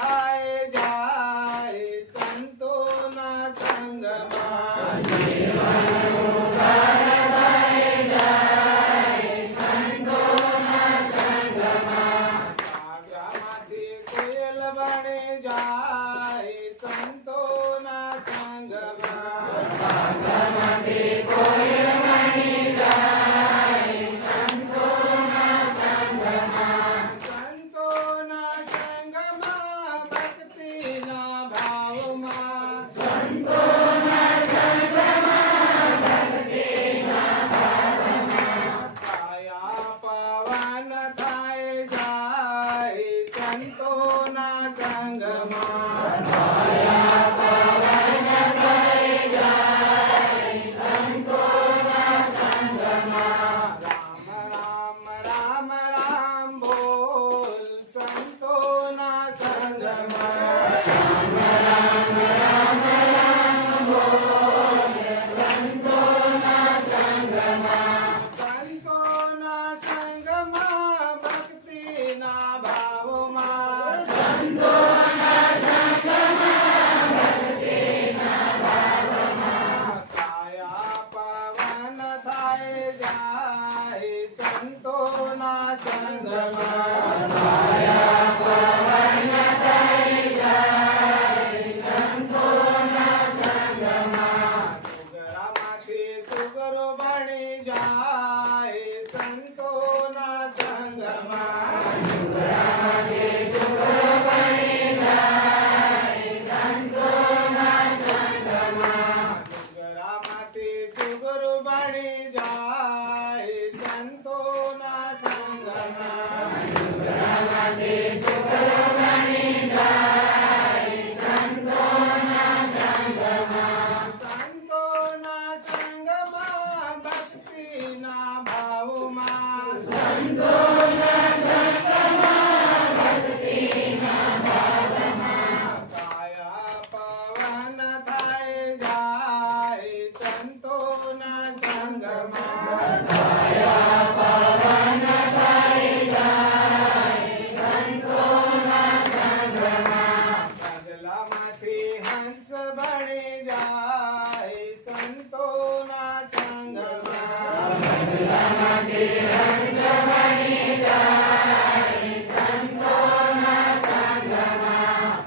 थाय जाय संतोना संगमा सागरामाथी कोयल बने जाय संतोना संगमा संतोना संगमा भक्तीना भावमा काया पवन थाय जाय संतोना संगमा राम राम राम राम बोल संतोना संगमा संतोना संगमा भक्तीना भावमा काया पवन थाय जाय संतोना संगमा सुगरामाथी सुगरु बनी जाय संतोना संगमा सुगरामाथी सुगरु बनी जाय संतोना संगमा संतोना संगमा भक्तीना भावमा काया पवन थाय जाय संतोना संगमा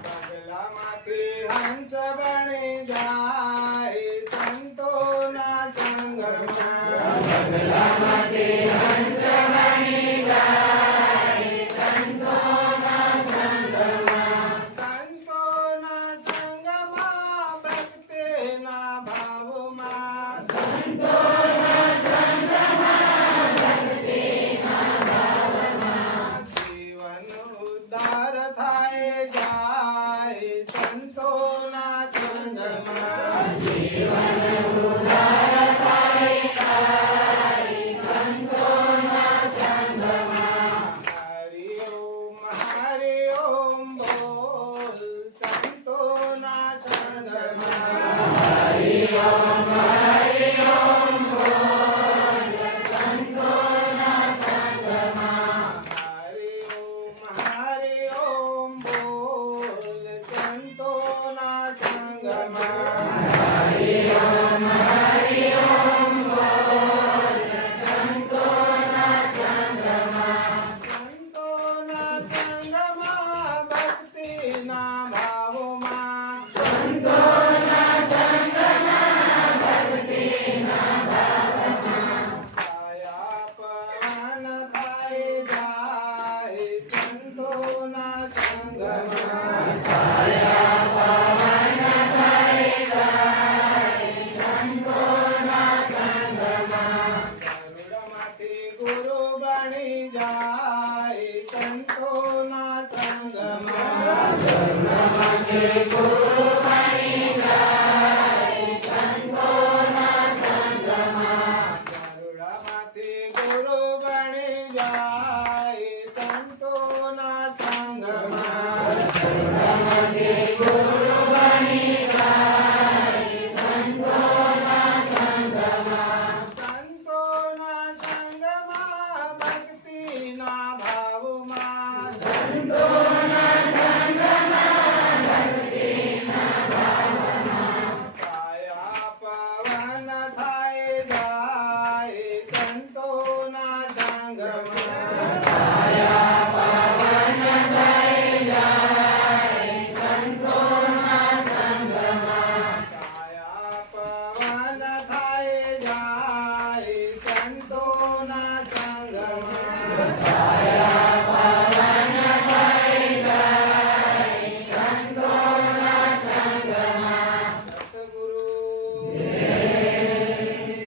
बदलामाथी हंस बने जाय संतोना संगमा बदलामाथी हंस बने जाय संतोना संगमा संतोना संगमा भक्तेना भावमा जीवन उद्धार थाय जाय संतोना संगमा हरि ओम बोल संतोना संगमा हरि ओम बोल संतोना संगमा संतोना संगमा भक्तीना भावमा काया पवन थाय जाय संतोना संगमा गरुडमाथी गुरु बनी जाय संतोना संगमा